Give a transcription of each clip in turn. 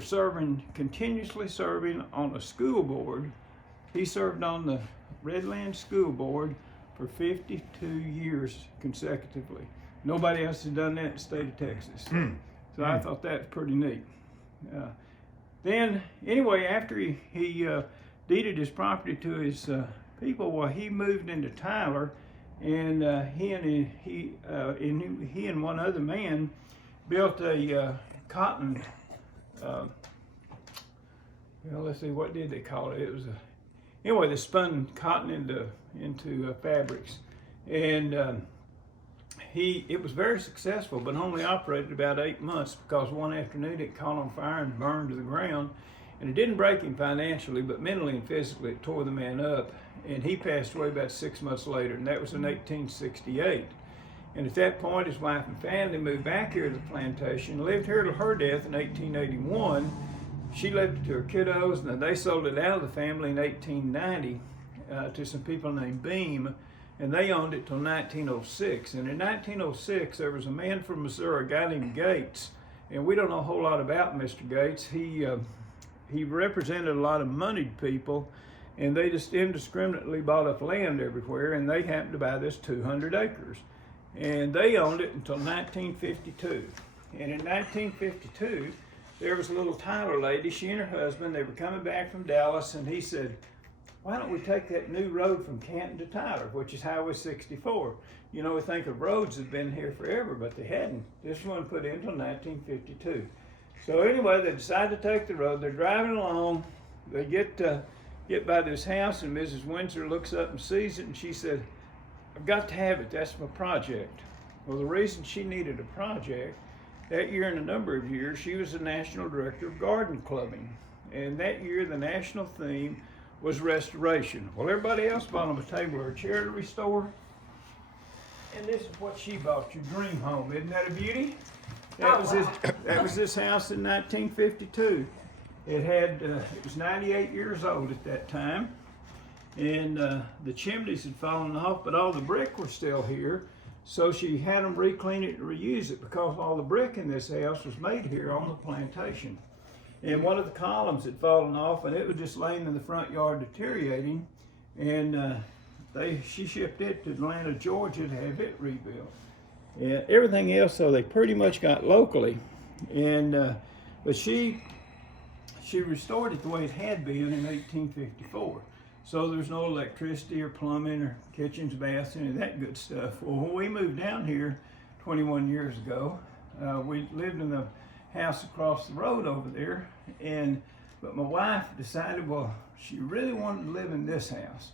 for continuously serving on a school board. He served on the Redland School Board for 52 years consecutively. Nobody else has done that in the state of Texas. So I thought that was pretty neat. Then, anyway, after he deeded his property to his people, well, he moved into Tyler, and he and one other man built a cotton. Well, let's see, what did they call it? It was anyway, they spun cotton into fabrics, and it was very successful, but only operated about 8 months because one afternoon it caught on fire and burned to the ground. And it didn't break him financially, but mentally and physically it tore the man up. And he passed away about 6 months later, and that was in 1868. And at that point, his wife and family moved back here to the plantation, lived here till her death in 1881. She left it to her kiddos, and then they sold it out of the family in 1890 to some people named Beam, and they owned it till 1906. And in 1906, there was a man from Missouri, a guy named Gates, and we don't know a whole lot about Mr. Gates. He represented a lot of moneyed people, and they just indiscriminately bought up land everywhere, and they happened to buy this 200 acres. And they owned it until 1952. And in 1952, there was a little Tyler lady, she and her husband, they were coming back from Dallas, and he said, why don't we take that new road from Canton to Tyler, which is Highway 64? You know, we think of roads that have been here forever, but they hadn't. This one put in until 1952. So anyway, they decided to take the road. They're driving along. They get by this house, and Mrs. Windsor looks up and sees it, and she said, I've got to have it. That's my project. Well, the reason she needed a project, that year and a number of years, she was the national director of garden clubbing. And that year, the national theme was restoration. Well, everybody else bought them a table or a chair to restore. And this is what she bought, your dream home. Isn't that a beauty? That was this house in 1952. It was 98 years old at that time. And the chimneys had fallen off, but all the brick was still here. So she had them re-clean it and reuse it because all the brick in this house was made here on the plantation. And one of the columns had fallen off, and it was just laying in the front yard deteriorating. And she shipped it to Atlanta, Georgia to have it rebuilt. And everything else, so they pretty much got locally. And but she restored it the way it had been in 1854. So there's no electricity or plumbing or kitchens, baths, any of that good stuff. Well, when we moved down here 21 years ago, we lived in the house across the road over there, but my wife decided, well, she really wanted to live in this house.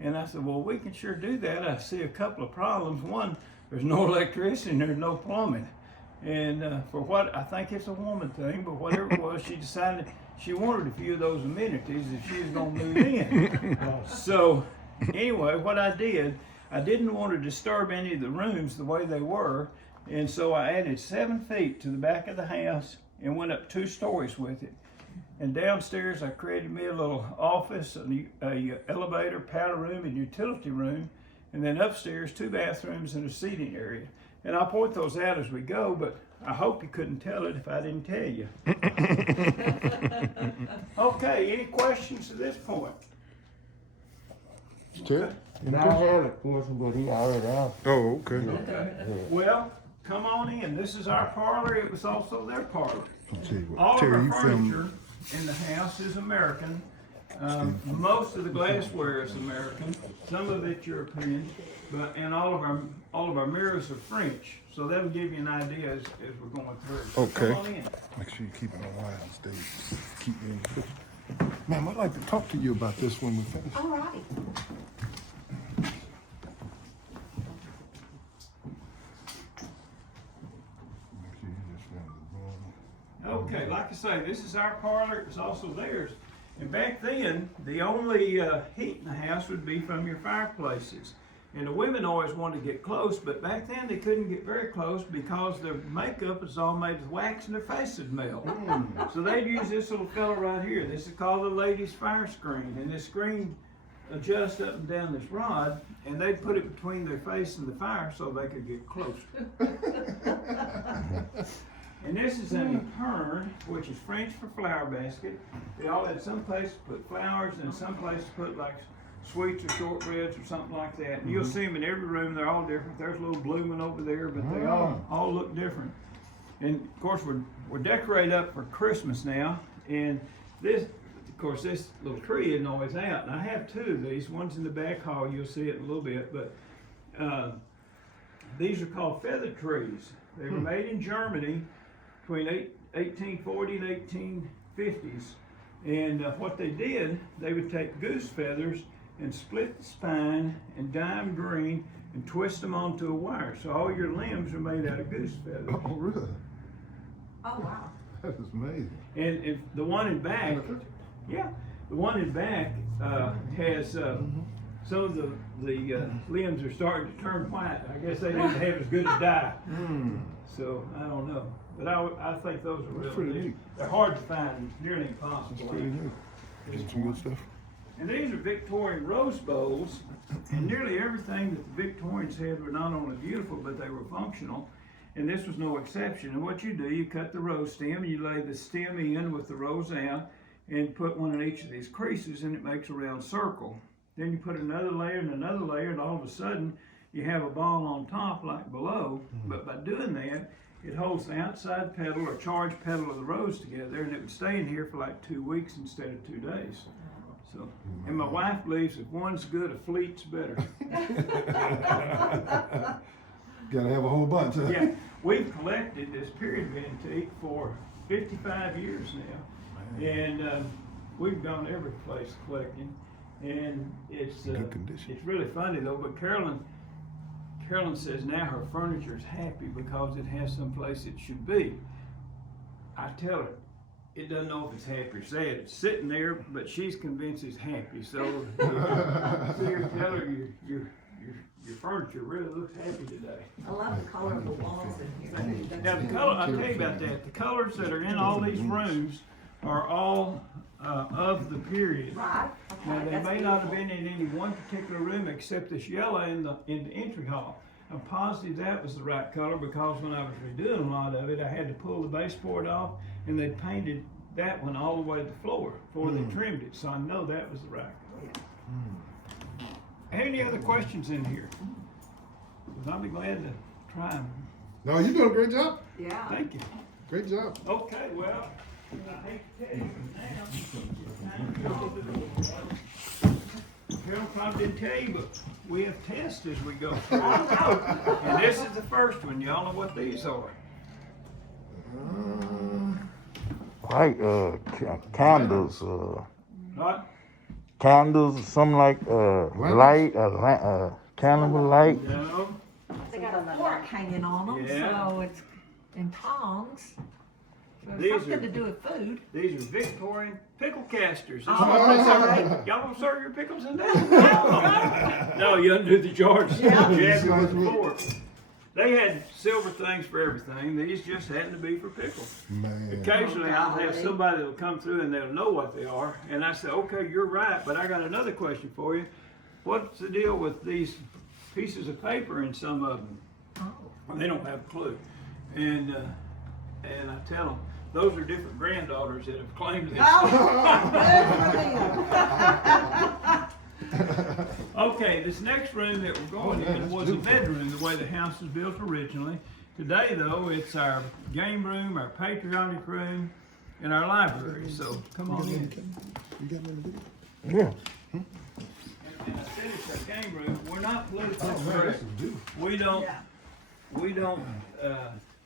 And I said, well, we can sure do that. I see a couple of problems. One, there's no electricity and there's no plumbing. And for what, I think it's a woman thing, but whatever it was, she decided she wanted a few of those amenities if she was gonna move in. So anyway, what I did, I didn't want to disturb any of the rooms the way they were, and so I added 7 feet to the back of the house and went up 2 stories with it. And downstairs, I created me a little office, a elevator, powder room, and utility room, and then upstairs 2 bathrooms and a seating area. And I'll point those out as we go, but I hope you couldn't tell it if I didn't tell you. Okay, any questions at this point? Still? And I have a question, but he already asked. Oh, okay. Okay. Well, come on in. This is our parlor. It was also their parlor. I'll tell you what, All of Terry, our you film. furniture in the house is American. Most of the glassware is American. Some of it European, and all of our mirrors are French. So that'll give you an idea as we're going through. Okay. Come on in. Make sure you keep it on wide and stay. Keep me in the picture. Ma'am, I'd like to talk to you about this when we finish. All right. Make sure you just round the ball. Okay, like I say, this is our parlor. It was also theirs. And back then, the only heat in the house would be from your fireplaces. And the women always wanted to get close, but back then they couldn't get very close because their makeup is all made with wax and their face would melt. So they'd use this little fella right here. This is called the ladies' fire screen. And this screen adjusts up and down this rod, and they'd put it between their face and the fire so they could get closer. And this is an épergne, which is French for flower basket. They all had some place to put flowers and some place to put like sweets or shortbreads or something like that. And you'll see them in every room. They're all different. There's a little blooming over there, but they all look different. And of course, we're decorated up for Christmas now. And this, of course, this little tree isn't always out. And I have two of these. One's in the back hall. You'll see it in a little bit. But these are called feather trees. They were made in Germany between 1840 and 1850s. And what they did, they would take goose feathers and split the spine and dye them green and twist them onto a wire. So all your limbs are made out of goose feathers. Oh, really? Oh, wow. That is amazing. And if the one in back, yeah, the one in back has some of the limbs are starting to turn white. I guess they didn't have as good a dye. So I don't know, but I think those are That's really pretty neat. They're hard to find, nearly impossible. That's pretty neat. Get some good stuff. And these are Victorian rose bowls, and nearly everything that the Victorians had were not only beautiful, but they were functional. And this was no exception. And what you do, you cut the rose stem, and you lay the stem in with the rose out, and put one in each of these creases, and it makes a round circle. Then you put another layer and another layer, and all of a sudden, you have a ball on top like below. But by doing that, it holds the outside petal or charged petal of the rose together, and it would stay in here for like 2 weeks instead of 2 days. So, and my wife believes if one's good, a fleet's better. Gotta have a whole bunch, huh? Yeah, we've collected this period antique for 55 years now, and we've gone every place collecting, and it's Good condition. it's really funny though. But Carolyn says now her furniture is happy because it has some place it should be. I tell her it doesn't know if it's happy or sad. It's sitting there, but she's convinced it's happy. So see her, tell her your furniture really looks happy today. I love the color of the walls in here. Now the color, I'll tell you about that. The colors that are in all these rooms are all of the period. Right. Now Okay, they that's may not have beautiful. been in any one particular room except this yellow in the entry hall. I'm positive that was the right color because when I was redoing a lot of it, I had to pull the baseboard off and they painted that one all the way to the floor before they trimmed it. So I know that was the right color. Any other questions in here? 'Cause I'll be glad to try them. No, you're doing a great job. Yeah. Thank you. Great job. Okay, well, I hate to tell you now, it's time to go to the Carol probably didn't tell you, but we have tests as we go through. And this is the first one. Y'all know what these are. Like candles, Right? candles, something like light, candle light. No. They got a fork hanging on them, Yeah. so it's in tongs. So it's These something are- to do with food. These are Victorian pickle casters. This is Oh. what they serve. Y'all don't serve your pickles in there? No, you undo the jars. Yeah. Jab it with the fork. They had silver things for everything. These just happened to be for pickles. Man. Occasionally, I'll have golly. somebody that'll come through and they'll know what they are, and I say, okay, you're right, but I got another question for you. What's the deal with these pieces of paper in some of them? Well, they don't have a clue. And I tell them, those are different granddaughters that have claimed this. Okay, this next room that we're going in was a bedroom, the way the house was built originally. Today, though, it's our game room, our patriotic room, and our library. So come on in. You got nothing to do? Yeah. And I said it's our game room. We're not politically correct. We don't.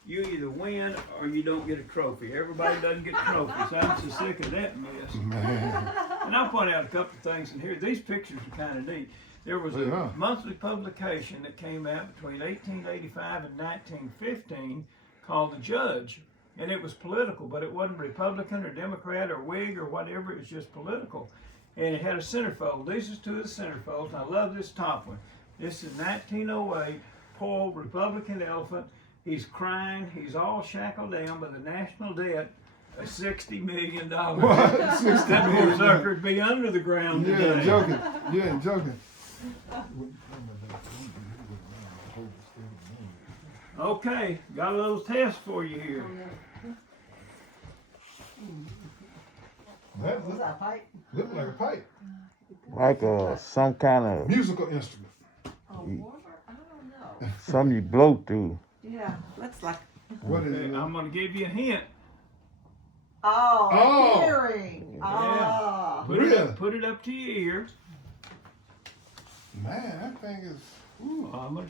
You either win or you don't get a trophy. Everybody doesn't get trophies. I'm so sick of that mess. Man. And I'll point out a couple of things in here. These pictures are kind of neat. There was They a are. monthly publication that came out between 1885 and 1915 called The Judge. And it was political, but it wasn't Republican or Democrat or Whig or whatever. It was just political. And it had a centerfold. These are two of the centerfolds. I love this top one. This is 1908, poor Republican elephant. He's crying. He's all shackled down by the national debt of $60 million. What? 60 That poor million? sucker would be under the ground You ain't today. joking. You ain't joking. Okay, got a little test for you here. That Was that pipe? look like a pipe. Like some kind of Musical instrument. Oh, warmer? I don't know. something you blow through. Yeah, looks like. What is Okay, it? I'm gonna give you a hint. Oh, Oh. hearing. Oh. Really? Put it up to your ear. Man, that thing is. Ooh.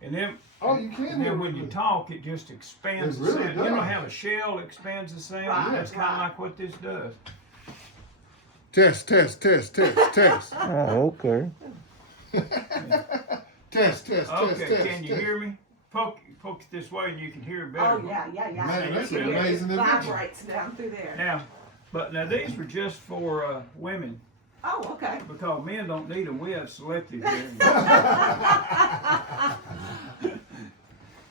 And then, Oh, you can and hear then when it. you talk, it just expands It the really sound. You know does. how a shell expands the sound? Right, That's kind of right. like what this does. Test, test, test, test, test. Oh, okay. Test, test, Okay, test, test. can you test. hear me? Poke it this way and you can hear it better. Oh, yeah. Man, that's You an can hear it amazing invention. vibrates down through there. Now these were just for women Oh, okay. because men don't need them. We have selective hearing.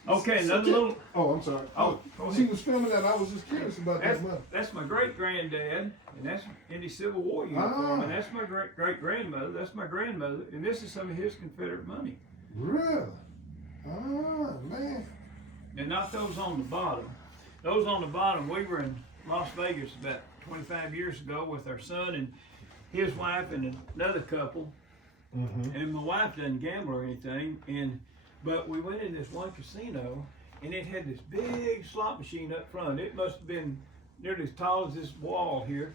Okay, another little. Oh, I'm sorry. Oh, go She ahead. was filming that. I was just curious about that money. That's my great granddad, and that's in his Civil War uniform, and that's my great grandmother. That's my grandmother, and this is some of his Confederate money. Really? Ah, man. And not those on the bottom. Those on the bottom, we were in Las Vegas about 25 years ago with our son and his wife and another couple. Mm-hmm. And my wife doesn't gamble or anything, but we went in this one casino, and it had this big slot machine up front. It must have been nearly as tall as this wall here,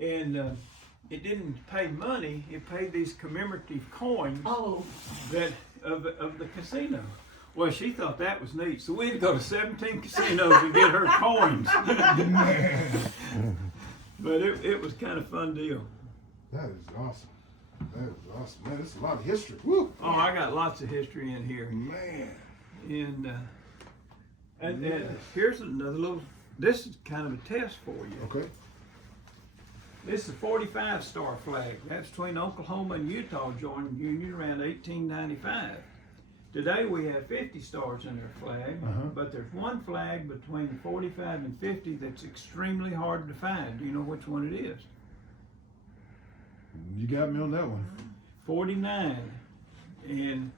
and it didn't pay money. It paid these commemorative coins Oh, that of the casino. Well, she thought that was neat, so we had to go to 17 casinos to get her coins. But it was kind of fun deal. That is awesome. That is awesome. Man, that's a lot of history. Woo! Oh, I got lots of history in here. Man. And here's another little, this is kind of a test for you. Okay. This is a 45 star flag. That's between Oklahoma and Utah joining the Union around 1895. Today we have 50 stars in their flag, but there's one flag between 45 and 50 that's extremely hard to find. Do you know which one it is? You got me on that one. 49. And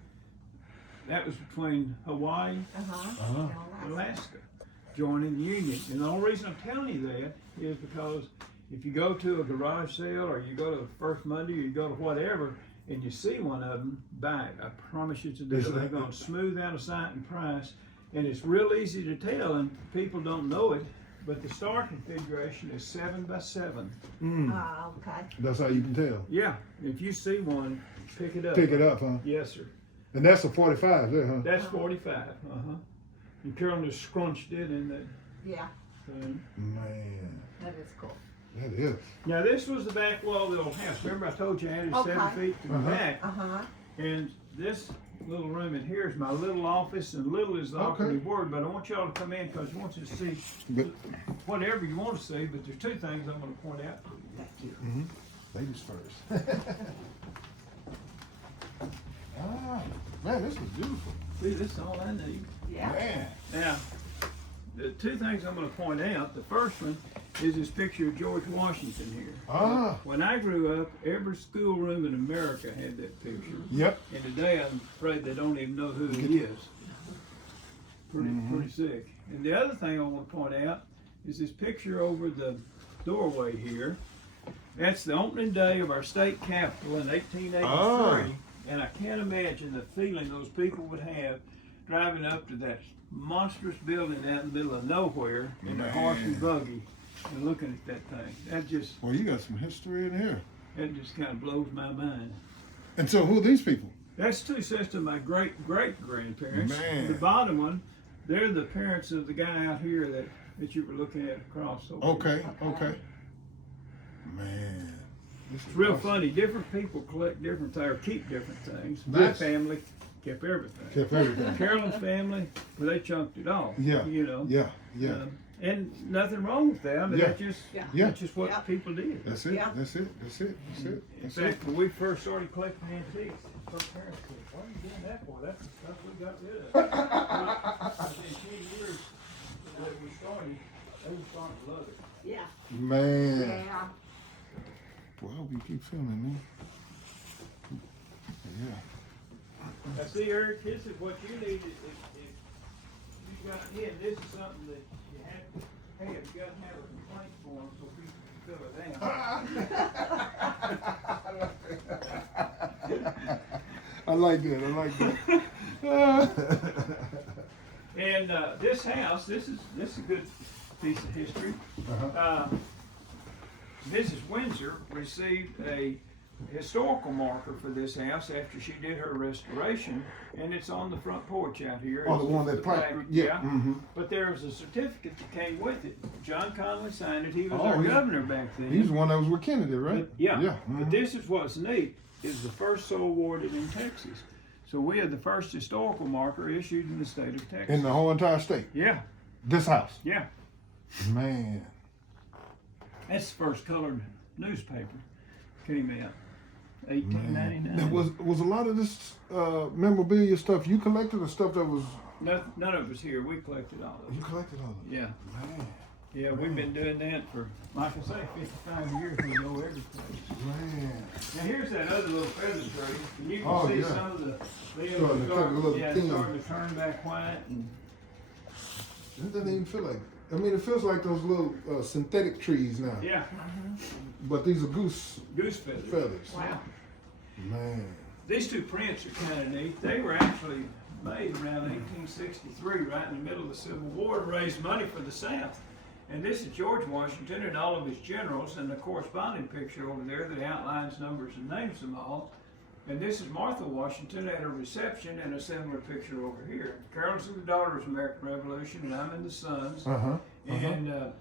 that was between Hawaii Uh-huh. and Alaska joining the Union. And the only reason I'm telling you that is because if you go to a garage sale or you go to the First Monday or you go to whatever and you see one of them, buy it. I promise you it's a deal. Is it- They're going to smooth out a sight and price. And it's real easy to tell, and people don't know it, but the star configuration is 7 by 7. okay. That's how you can tell. Yeah, if you see one, pick it up. Pick it up, huh? Yes, sir. And that's a 45 there, huh? That's 45. And Carolyn just scrunched it in that Yeah, thing. Man, that is cool. that is. Now this was the back wall of the old house. Remember I told you I had it 7 Okay. feet to the Uh-huh. back. Uh-huh. And this little room in here is my little office, and little is the operative word, but I want y'all to come in because I want you to see But whatever you want to see, but there's 2 things I'm going to point out. ladies first. Ah, man, this is beautiful. See, this is all I need. Yeah. Man. Now, the 2 things I'm going to point out, the first one is this picture of George Washington here. Ah. When I grew up, every schoolroom in America had that picture. Yep. And today I'm afraid they don't even know who he is. Pretty sick. And the other thing I want to point out is this picture over the doorway here. That's the opening day of our state capitol in 1883. Ah. And I can't imagine the feeling those people would have driving up to that monstrous building out in the middle of nowhere in their horse and buggy and looking at that thing. Well, you got some history in here. That just kind of blows my mind. And so, who are these people? That's 2 sets of my great-great-grandparents. Man. The bottom one, they're the parents of the guy out here that you were looking at across. over here. Okay. Man. This is It's real awesome. funny. Different people collect different things, or keep different things. My Yes. family kept everything. Kept everything. Carolyn's family, well, they chunked it all. Yeah. You know. Yeah. And nothing wrong with that. I mean, Yeah. that's just what Yeah. people did. That's it. Yeah. That's it. That's it. That's it. In That's it. fact, when we first started collecting antiques, her parents said, "What are you doing that for? That's the stuff we got rid of." In 10 years that we started, they were starting to love it. Yeah. Man. Yeah. Boy, I hope you keep filming, man. Yeah. Now, see, Eric, this is what you need. got, yeah, this is something that you have to have, you gotta have a complaint form so people can fill it out. I like that. I like that. And this house, this is a good piece of history. Mrs. Windsor received a historical marker for this house after she did her restoration, and it's on the front porch out here. Oh, the It's one the that pipe. back, Yeah. But there was a certificate that came with it. John Connolly signed it. He was Oh, our he's- governor back then. He's the one that was with Kennedy, right? But, yeah. Yeah. But this is what's neat, is the first so awarded in Texas. So we are the first historical marker issued in the state of Texas. In the whole entire state. Yeah, This house. yeah. Man. That's the first colored newspaper came out. 1899. Now, was a lot of this memorabilia stuff you collected or stuff that was None of us here. We collected all of you it. collected all of it? Yeah. Man. Yeah, we've been doing that for, like I say, 55 years. We know every place. Man. Now here's that other little feather tree, and you can Oh, see yeah. some of the leaves Starting to turn a little yeah, thin. starting to turn back white. And It doesn't even feel like. I mean, it feels like those little synthetic trees now. yeah, But these are goose goose feathers. feathers. Wow. Man. These two prints are kind of neat. They were actually made around 1863, right in the middle of the Civil War, to raise money for the South. And this is George Washington and all of his generals, and the corresponding picture over there that outlines numbers and names them all. And this is Martha Washington at a reception, and a similar picture over here. Carol's in the Daughters of the American Revolution, and I'm in the Sons. And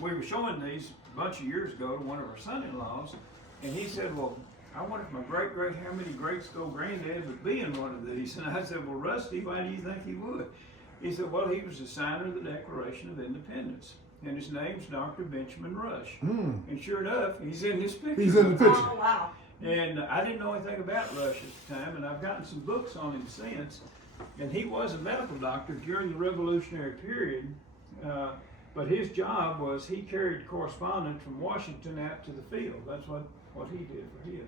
we were showing these a bunch of years ago to one of our son-in-laws, and he said, well, I wonder if my how many great-granddad would be in one of these? And I said, well, Rusty, why do you think he would? He said, well, he was the signer of the Declaration of Independence, and his name's Dr. Benjamin Rush. And sure enough, he's in this picture. He's in the picture. Oh, wow. And I didn't know anything about Rush at the time, and I've gotten some books on him since. And he was a medical doctor during the Revolutionary period, but his job was he carried correspondence from Washington out to the field. That's what he did for his.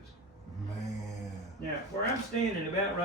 Man. Now, where I'm standing about right